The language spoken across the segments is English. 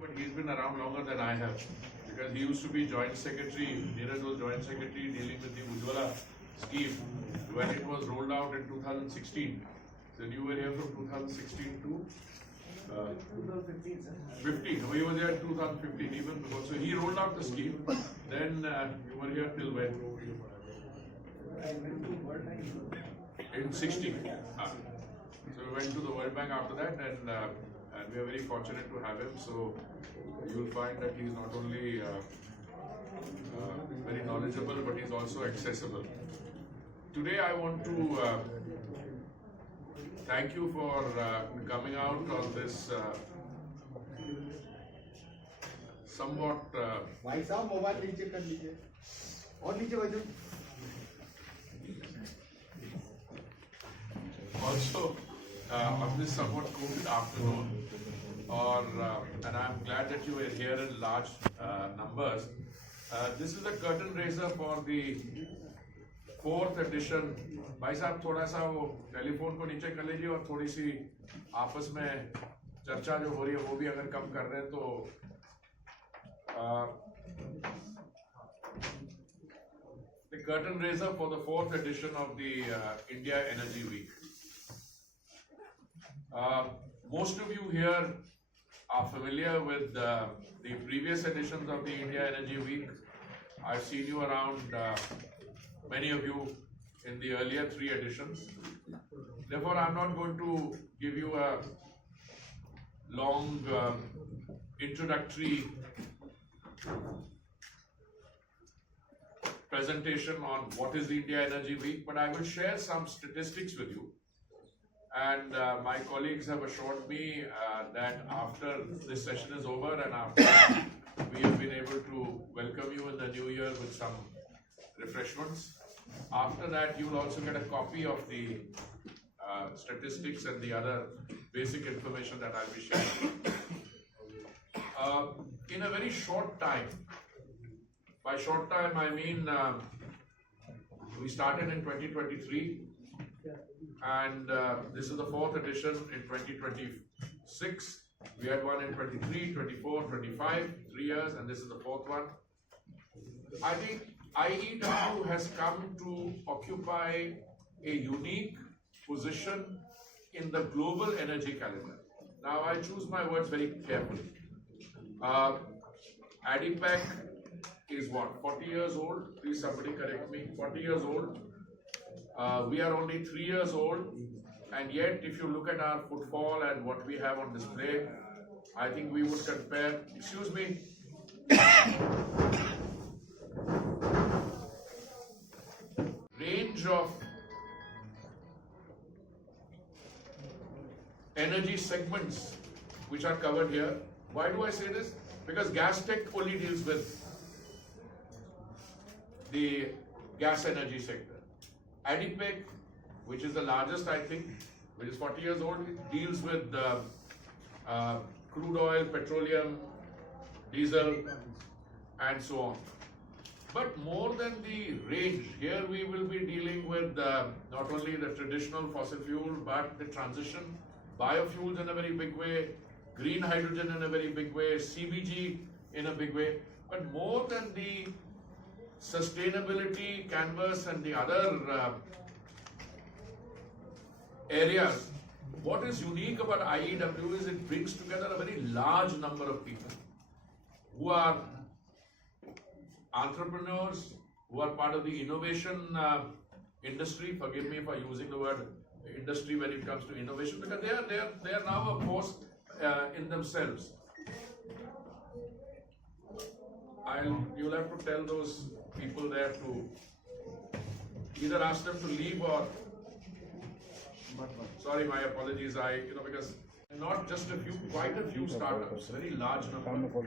but he's been around longer than I have because he used to be joint secretary, Neeraj was joint secretary dealing with the Ujjwala scheme when it was rolled out in 2016. So you were here from 2016 to 15. We were there in 2015 even before. So he rolled out the scheme. Then you were here till when? In 16. So we went to the World Bank after that, and we are very fortunate to have him. So you will find that he is not only very knowledgeable, but he is also accessible. Today I want to thank you for coming out on this somewhat. भाई साहब mobile नीचे कर लीजिए और नीचे वजन. Also on this somewhat cold afternoon, and I'm glad that you are here in large numbers. This is a curtain raiser for the 4th edition. भाई साहब थोड़ा सा वो टेलीफोन को नीचे कर लीजिए और थोड़ी सी आपस में चर्चा जो हो रही है वो भी अगर कम कर रहे हैं तो the curtain raiser for the 4th edition of the India Energy Week. Most of you here are familiar with the previous editions of the India Energy Week. I've seen you around, many of you in the earlier 3 editions. Therefore, I'm not going to give you a long introductory presentation on what is the India Energy Week, but I will share some statistics with you. And my colleagues have assured me that after this session is over and after we have been able to welcome you in the new year with some refreshments, after that you will also get a copy of the statistics and the other basic information that I'll be sharing. In a very short time, by short time I mean we started in 2023. And this is the 4th edition in 2026. We had one in 23, 24, 25, 3 years, and this is the 4th one. I think IEW has come to occupy a unique position in the global energy calendar. Now I choose my words very carefully. ADIPEC is what, 40 years old? Please somebody correct me. 40 years old. We are only 3 years old, and yet if you look at our footfall and what we have on display, I think we would compare, excuse me, range of energy segments which are covered here. Why do I say this? Because Gas Tech only deals with the gas energy sector. ADIPEC, which is the largest, I think, which is 40 years old, deals with crude oil, petroleum, diesel, and so on. But more than the range, here we will be dealing with not only the traditional fossil fuel, but the transition, biofuels in a very big way, green hydrogen in a very big way, CBG in a big way. But more than the sustainability canvas and the other areas, what is unique about IEW is it brings together a very large number of people who are entrepreneurs, who are part of the innovation industry. Forgive me for using the word industry when it comes to innovation, because they are now a force in themselves. You'll have to tell those people there to either ask them to leave or, sorry, my apologies, because not just a few, quite a few startups, very large number.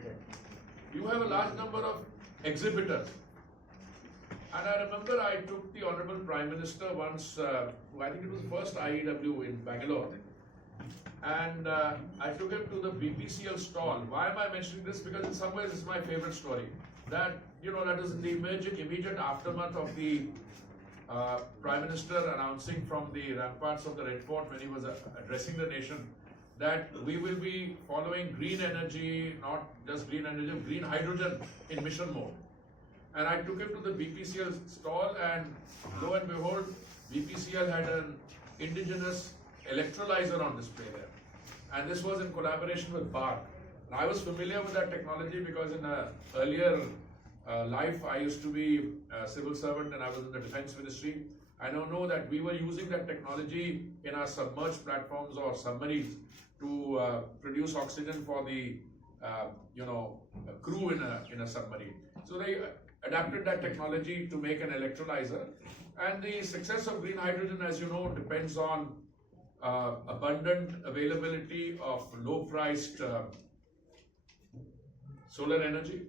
You have a large number of exhibitors. And I remember I took the Honorable Prime Minister once, I think it was the first IEW in Bangalore, and I took him to the BPCL stall. Why am I mentioning this? Because in some ways it's my favorite story. That, that is in the immediate aftermath of the Prime Minister announcing from the ramparts of the Red Fort when he was addressing the nation that we will be following green energy, not just green energy, green hydrogen in mission mode. And I took him to the BPCL stall, and lo and behold, BPCL had an indigenous electrolyzer on display there. And this was in collaboration with BARC. And I was familiar with that technology because in an earlier life, I used to be a civil servant and I was in the defense ministry. I now know that we were using that technology in our submerged platforms or submarines to produce oxygen for the crew in a submarine. So they adapted that technology to make an electrolyzer. And the success of green hydrogen, as you know, depends on abundant availability of low-priced solar energy,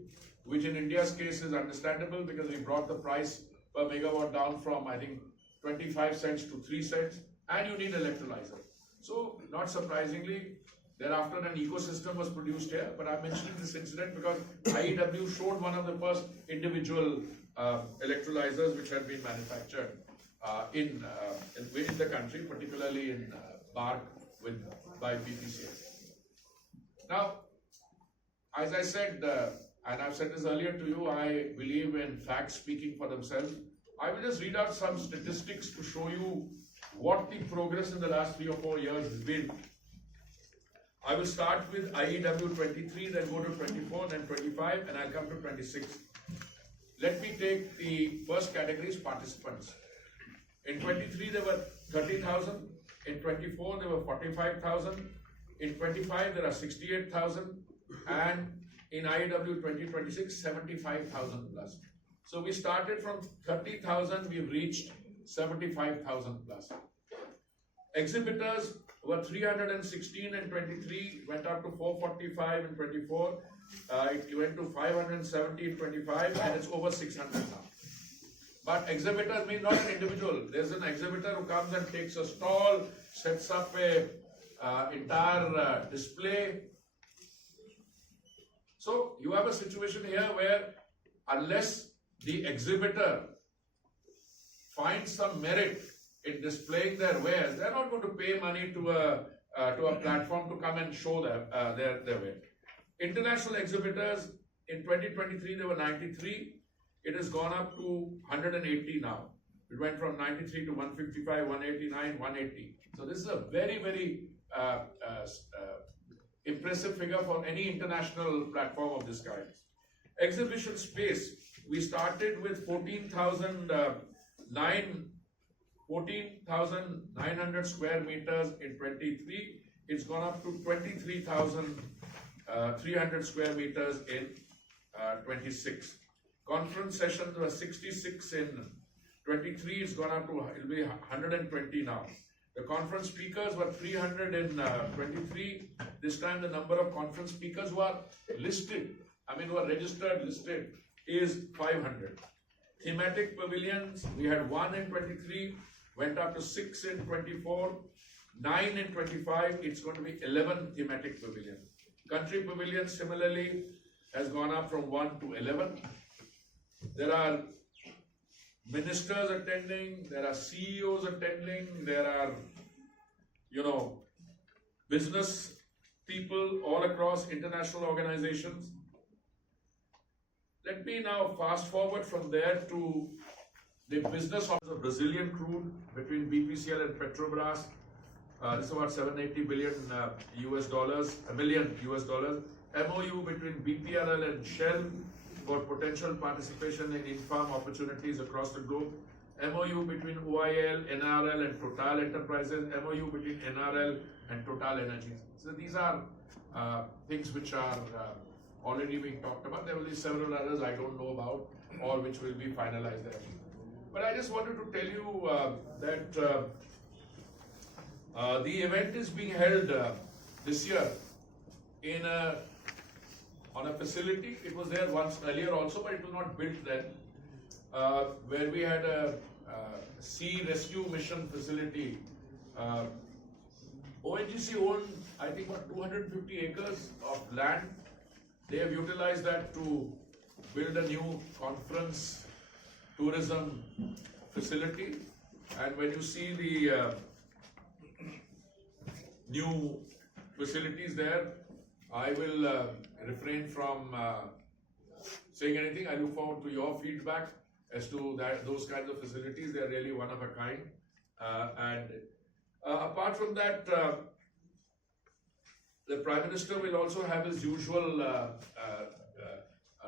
which in India's case is understandable because we brought the price per megawatt down from, I think, 25 cents to 3 cents, and you need electrolyzer. So, not surprisingly, thereafter an ecosystem was produced here, but I'm mentioning this incident because IEW showed one of the first individual electrolyzers which had been manufactured in the country, particularly in BARC by BPCL. Now, as I said, and I've said this earlier to you, I believe in facts speaking for themselves. I will just read out some statistics to show you what the progress in the last 3 or 4 years has been. I will start with IEW 23, then go to 24, then 25, and I'll come to 26. Let me take the first categories, participants. In 23, there were 30,000. In 24, there were 45,000. In 25, there are 68,000. And in IEW 2026, 75,000 plus. So we started from 30,000, we've reached 75,000 plus. Exhibitors were 316 in 23, went up to 445 in 24, it went to 570 in 25, and it's over 600 now. But exhibitor means not an individual. There's an exhibitor who comes and takes a stall, sets up a entire display. So you have a situation here where unless the exhibitor finds some merit in displaying their wares, they're not going to pay money to a platform to come and show their wares. International exhibitors, in 2023 there were 93. It has gone up to 180 now. It went from 93 to 155, 189, 180. So this is a very, very impressive figure for any international platform of this kind. Exhibition space, we started with 14,900 square meters in 23. It's gone up to 23,300 square meters in 26. Conference sessions were 66 in 23. It's gone up to, it'll be 120 now. The conference speakers were 300 in 23. This time the number of conference speakers who are listed, who are registered, listed, is 500. Thematic pavilions, we had 1 in 23, went up to 6 in 24, 9 in 25, it's going to be 11 thematic pavilions. Country pavilions similarly has gone up from 1 to 11. There are ministers attending, there are CEOs attending, there are, business people all across international organizations. Let me now fast forward from there to the business of the Brazilian crude between BPCL and Petrobras. This is about 780 billion US dollars, $1 million US dollars. MOU between BPRL and Shell for potential participation in in-farm opportunities across the globe. MOU between OIL, NRL and Total Enterprises. MOU between NRL and Total Energies. So these are things which are already being talked about. There will be several others I don't know about, or which will be finalized there. But I just wanted to tell you that the event is being held this year in on a facility. It was there once earlier also, but it was not built then, where we had a sea rescue mission facility. ONGC owned, I think, about 250 acres of land. They have utilized that to build a new conference tourism facility. And when you see the new facilities there. I will refrain from saying anything. I look forward to your feedback as to those kinds of facilities. They are really one of a kind. And apart from that, the Prime Minister will also have his usual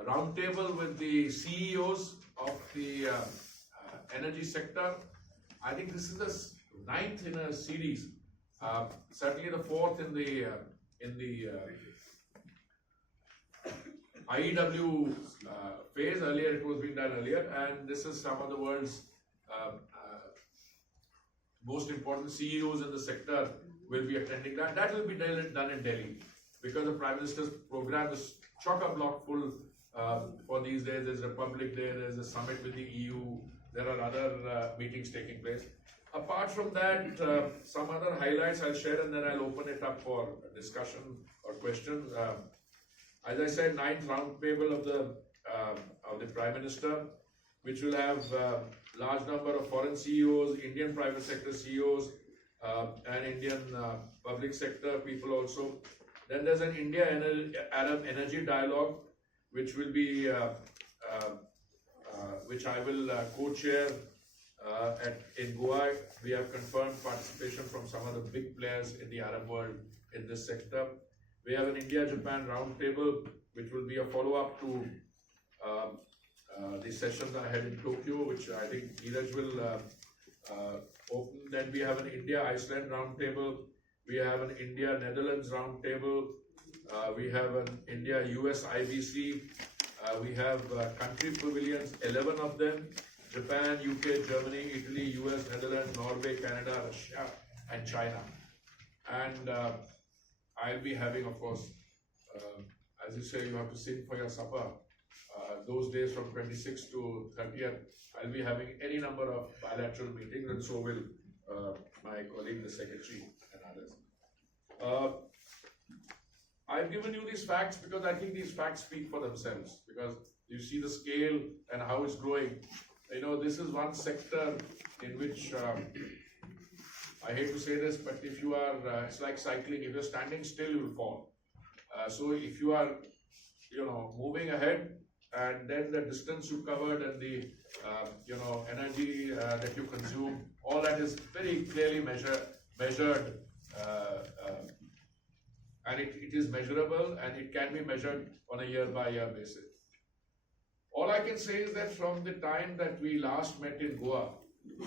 roundtable with the CEOs of the energy sector. I think this is the ninth in a series, certainly the fourth in the IEW phase. Earlier it was being done earlier, and this is some of the world's most important CEOs in the sector will be attending that. That will be done in Delhi because the Prime Minister's program is chock-a-block full for these days. There's Republic Day, there's a summit with the EU, there are other meetings taking place. Apart from that, some other highlights I'll share and then I'll open it up for discussion or questions. As I said, ninth roundtable of the Prime Minister, which will have large number of foreign CEOs, Indian private sector CEOs, and Indian public sector people also. Then there's an India-Arab energy dialogue, which will be, which I will co-chair in Goa. We have confirmed participation from some of the big players in the Arab world in this sector. We have an India-Japan roundtable, which will be a follow-up to the sessions I had in Tokyo, which I think Neeraj will open. Then we have an India-Iceland roundtable. We have an India-Netherlands roundtable. We have an India-US IBC. We have country pavilions, 11 of them. Japan, UK, Germany, Italy, US, Netherlands, Norway, Canada, Russia, and China. And I'll be having, of course, as you say, you have to sing for your supper. Those days from 26th to 30th, I'll be having any number of bilateral meetings, and so will my colleague, the secretary, and others. I've given you these facts because I think these facts speak for themselves, because you see the scale and how it's growing. You know, this is one sector in which, I hate to say this, but if you are, it's like cycling, if you're standing still, you'll fall. So if you are, moving ahead, and then the distance you covered and the, energy that you consume, all that is very clearly measured, and it is measurable, and it can be measured on a year-by-year basis. All I can say is that from the time that we last met in Goa,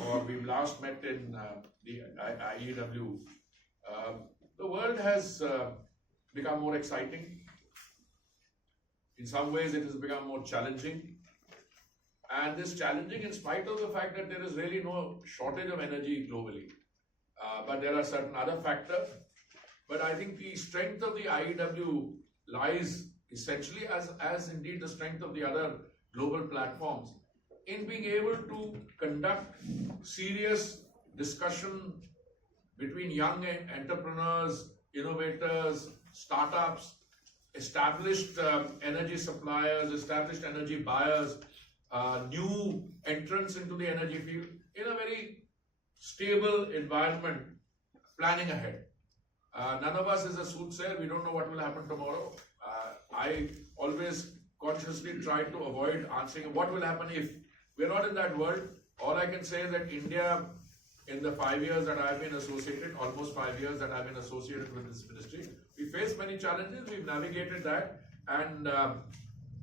or we last met in the IEW, the world has become more exciting. In some ways, it has become more challenging. And this challenging in spite of the fact that there is really no shortage of energy globally. But there are certain other factors. But I think the strength of the IEW lies essentially, as indeed the strength of the other global platforms, in being able to conduct serious discussion between young entrepreneurs, innovators, startups, established energy suppliers, established energy buyers, new entrants into the energy field in a very stable environment, planning ahead. None of us is a soothsayer. We don't know what will happen tomorrow. I always consciously try to avoid answering what will happen if. We're not in that world. All I can say is that India, in the 5 years that I've been associated, almost 5 years that I've been associated with this ministry, we faced many challenges. We've navigated that. And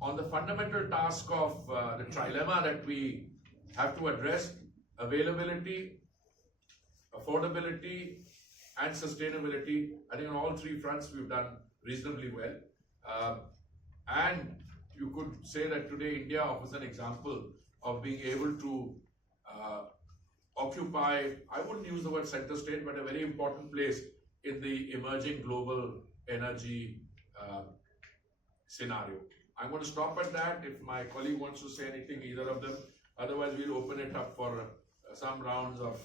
on the fundamental task of the trilemma that we have to address, availability, affordability, and sustainability, I think on all three fronts we've done reasonably well. And you could say that today India offers an example of being able to occupy, I wouldn't use the word center stage, but a very important place in the emerging global energy scenario. I'm going to stop at that. If my colleague wants to say anything, either of them, otherwise we'll open it up for some rounds of